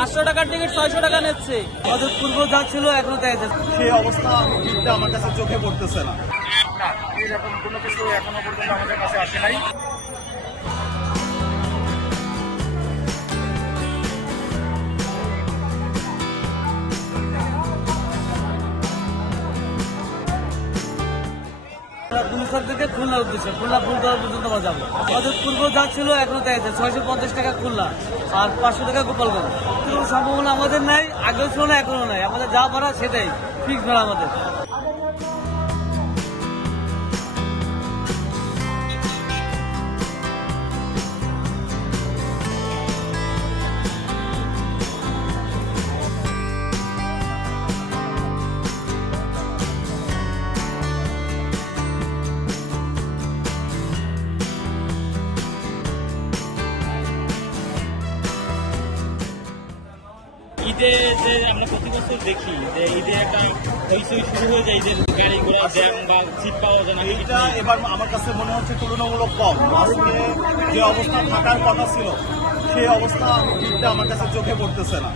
500 টাকার টিকিট 600 টাকা নিচ্ছে। আমাদের পূর্ব যা ছিল এখনো তাই আছে। সেই অবস্থা আমার কাছে চোখে পড়তেছে না। এরকম কোনো কিছু এখনো পর্যন্ত আমাদের কাছে আসে নাই। দুলসার থেকে খুলনার উদ্দেশ্যে, খুলনা ফুলতলা পর্যন্ত আমরা যাবো। আমাদের পূর্ব যা ছিল এখনো তাই আছে। 650 টাকা খুলনা আর 500 টাকা গোপালগঞ্জ। কোনো সম্ভাবনা আমাদের নাই, আগেও ছিল না, এখনো নাই। আমাদের যা ভাড়া সেটাই ফিক্স ভাড়া আমাদের। ঈদে যে আমরা প্রতি বছর দেখি যে ঈদে একটা হইচই শুরু হয়ে যায়, ঈদের গাড়ি ঘোড়া জ্যাম বা সিট পাওয়া যায় না। এইটা এবার আমার কাছে মনে হচ্ছে তুলনামূলক কম। আজকে যে অবস্থা থাকার কথা ছিল সেই অবস্থা আমার কাছে চোখে পড়তেছে না।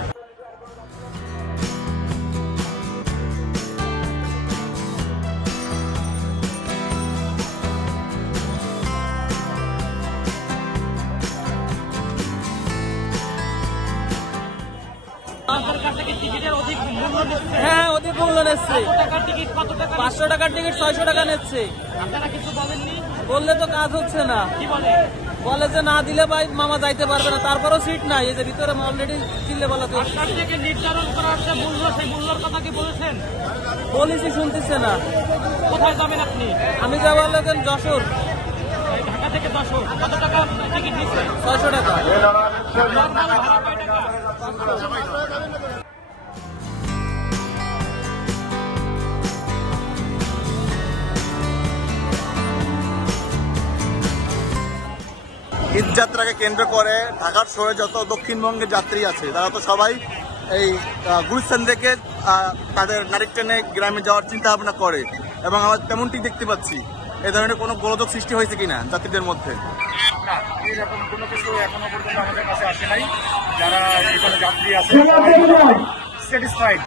হ্যাঁ, অধিক মূল্য নিচ্ছে। 500 টাকার টিকিট 600 টাকা নিচ্ছে। বললে তো কাজ হচ্ছে না। বলে যে না দিলে ভাই মামা যাইতে পারবে না। তারপরও সিট নাই। এই যে ভিতরে অলরেডি চিল্লে বলা তো নির্ধারণ করা হচ্ছে মূল্য, সেই মূল্যর কথা কি বলেছেন? পলিসি শুনতেছে না। কোথায় যাবেন আপনি? আমি যা বললো যশোর। ঢাকা থেকে 10 কত টাকা টিকিট নিচ্ছে? 600 টাকা। নরমাল ভাড়া কয় টাকা? ঈদ যাত্রাকে কেন্দ্র করে ঢাকার শহরে যত দক্ষিণবঙ্গের যাত্রী আছে তারা তো সবাই এই গুলশান থেকে তাদের নারী ট্রেনে গ্রামে যাওয়ার চিন্তা ভাবনা করে এবং আমরা তেমনটি দেখতে পাচ্ছি। এ ধরনের কোনো গোলযোগ সৃষ্টি হয়েছে কিনা যাত্রীদের মধ্যে? না, এরকম কোনো কিছু এখনো পর্যন্ত আমাদের কাছে আসে নাই। যারা এখানে যাত্রী আছে স্যাটিসফাইড।